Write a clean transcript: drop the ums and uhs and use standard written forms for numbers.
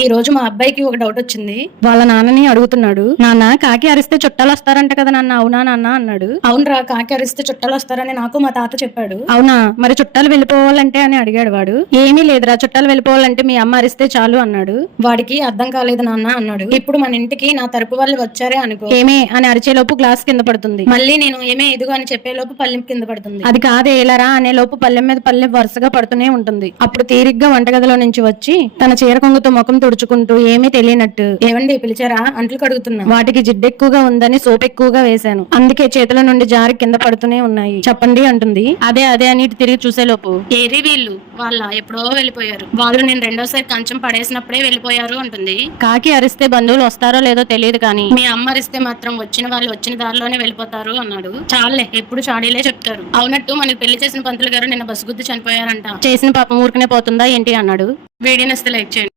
ఈ రోజు మా అబ్బాయికి ఒక డౌట్ వచ్చింది. వాళ్ళ నాన్నని అడుగుతున్నాడు. నాన్న, కాకి అరిస్తే చుట్టాలు వస్తారంట కదా నాన్న, అవునా నాన్న అన్నాడు. అవునరా, కాకి అరిస్తే చుట్టాలు వస్తారని నాకు మా తాత చెప్పాడు. అవునా, మరి చుట్టాలు వెళ్ళిపోవాలంటే అని అడిగాడు వాడు. ఏమీ లేదురా, చుట్టాలు వెళ్ళిపోవాలంటే మీ అమ్మ అరిస్తే చాలు అన్నాడు. వాడికి అర్థం కాలేదు నాన్న అన్నాడు. ఇప్పుడు మన ఇంటికి నా తరపు వాళ్ళు వచ్చారే అనుకో, ఏమే అని అరిచేలోపు గ్లాస్ కింద పడుతుంది. మళ్ళీ నేను ఏమే ఎదుగు అని చెప్పేలోపు పల్లెం కింద పడుతుంది. అది కాదే, ఎలారా అనే లోపు పల్లెం మీద పల్లెం వరుసగా పడుతూనే ఉంటుంది. అప్పుడు తీరిగ్గా వంటగదిలో నుంచి వచ్చి తన చీర కొంగుతో ముఖం తుడుచుకుంటూ ఏమీ తెలియనట్టు, ఏవండి పిలిచారా, అంట్లు కడుగుతున్నా. వాటికి జిడ్డు ఎక్కువగా ఉందని సోప్ ఎక్కువగా వేశాను, అందుకే చేతుల నుండి జారి కింద పడుతూనే ఉన్నాయి, చెప్పండి అంటుంది. అదే అదే అని ఇటు తిరిగి చూసేలోపు, ఏరి వీళ్ళు వాళ్ళ ఎప్పుడో వెళ్ళిపోయారు, వాళ్ళు నేను రెండోసారి కంచం పడేసినప్పుడే వెళ్ళిపోయారు అంటుంది. కాకి అరిస్తే బంధువులు వస్తారో లేదో తెలియదు కానీ మీ అమ్మ అరిస్తే మాత్రం వచ్చిన వాళ్ళు వచ్చిన దారిలోనే వెళ్ళిపోతారు అన్నాడు. చాలే, ఎప్పుడు చాడీలే చెప్తారు. అవునట్టు మనకి పెళ్లి చేసిన పంతులు గారు నిన్న బస్సు గుద్ది చనిపోయారంట. చేసిన పాపం ఊరికనే పోతుందా ఏంటి అన్నాడు. వీడియో నచ్చితే లైక్ చేయండి.